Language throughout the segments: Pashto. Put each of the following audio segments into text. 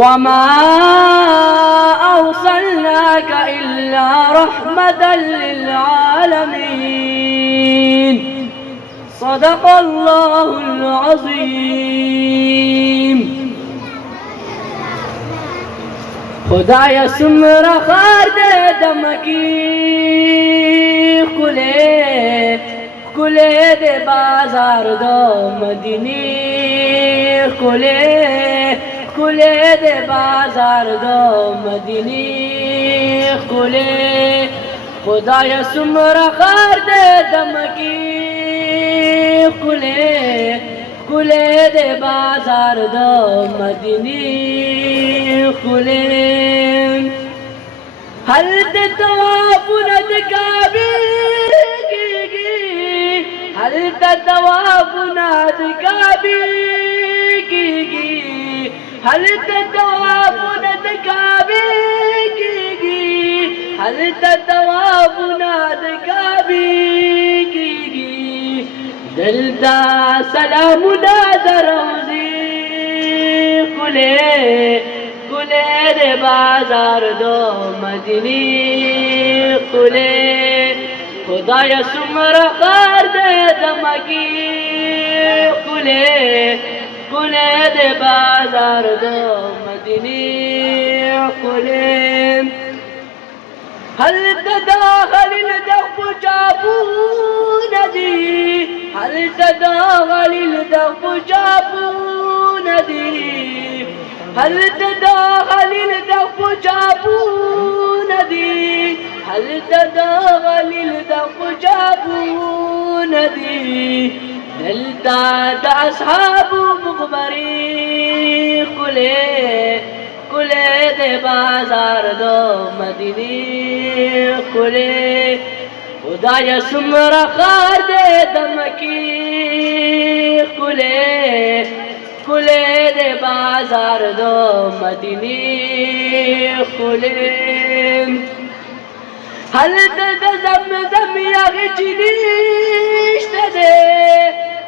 وما أرسلناك إلا رحمة للعالمين. صدق الله العظيم. خدایا سمرا خار دے دمکی کلے دے بازار دو مدینی کلے دے بازار دو مدینی خدایا سمرا خار دے دمکی کلے دے بازار دو مدینی هل تتوافنا دكابي هل تتوافنا دكابي هل تتوافنا دكابي هل تتوافنا دكابي دلتا سلامنا دروزي کلے دے بازار دو مدینی خدایا سمرا خار دے دمکی کلے دے بازار دو مدینی هل تداخل الدف جابون دي هل تداخل الدف جابون دي هل تداخل الدف جابون دي هل تداخل الدف جابون دي دلتا أصحاب مغبري کلے دے بازار دو مدینی خدایا سمرا خار دے دمکی کلے دے بازار دو مدینی هل تتزمزم يغجنيش تدي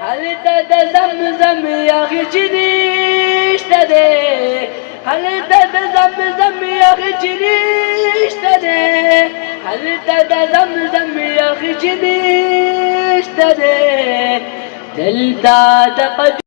هل تتزمزم يغجنيش تدي هل تتزمزم يغجنيش تدي هل تتزمزم يغجنيش تدي دلتا تقد